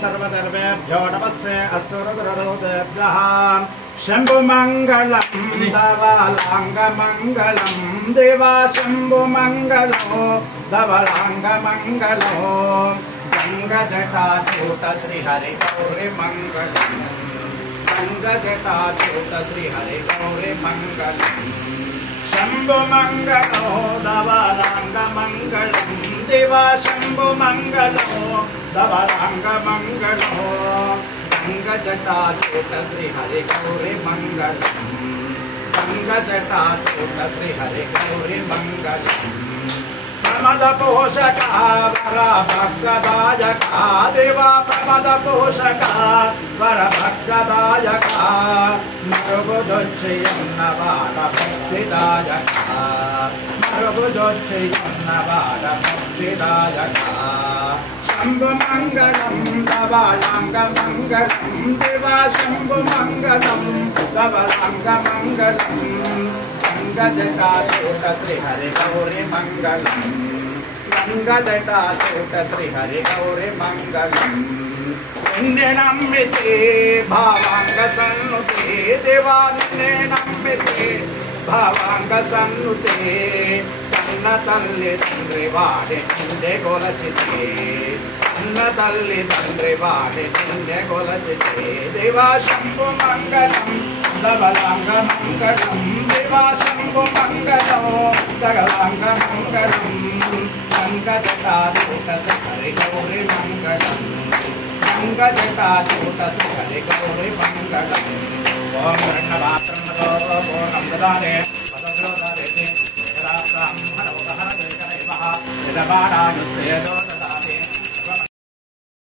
सर्वधर्मेभ्यो नमस्ते अस्तु रुद्ररूपेभ्यः शम्भुमङ्गलं धवलाङ्गमङ्गलं देवा शम्भुमङ्गलो धवलाङ्गमङ्गलो गङ्गजटाचूत श्रीहरिगौरिमङ्गलम् गङ्गजटाचूत श्रीहरिगौरिमङ्गलम् शम्भुमङ्गलो धवलाङ्गमङ्गलं देवा शम्भुमङ्गलो धवलाङ्गमङ्गलो गङ्गजटाचूत श्रीहरिगौरिमङ्गलम् गङ्गजटाचूत श्रीहरिगौरिमङ्गलम् प्रमदपोषका वरभक्तदायका देवा प्रमदपोषका वरभक्तदायका नरबुधोच्चयन्नवाडभक्तिदायका नरबुधोच्चयन्नवाडभक्तिदायका शम्भुमङ्गलं धवलाङ्गमङ्गलं देवा शम्भुमङ्गलं धवलाङ्गमङ्गलं गङ्गजटाचूत श्रीहरिगौरिमङ्गलम् गङ्गजटाचूत श्रीहरिगौरिमङ्गलम् निन्ने नम्मिते भावाङ्गसन्नुते देवा निन्ने नम्मिते भावाङ्गसन्नुते कन्न तल्लि तंद्रि वाडि निन्ने गोलचिते कन्न तल्लि तंद्रि वाडि निन्ने गोलचिते देवा शम्भुमङ्गलम् धवलाङ्गमङ्गलं देवा शम्भुमङ्गलो धवलाङ्गमङ्गलं गङ्गजटाचूत श्रीहरिगौरिमङ्गलं गङ्गजटाचूत श्रीहरिगौरिमङ्गलम् ॐ वर्णवात्रमदो पूर्णं ददाने वदग्रोदरेति यदा ब्राह्मणोदहरदेकदैवः यदबाणायुस्तेजो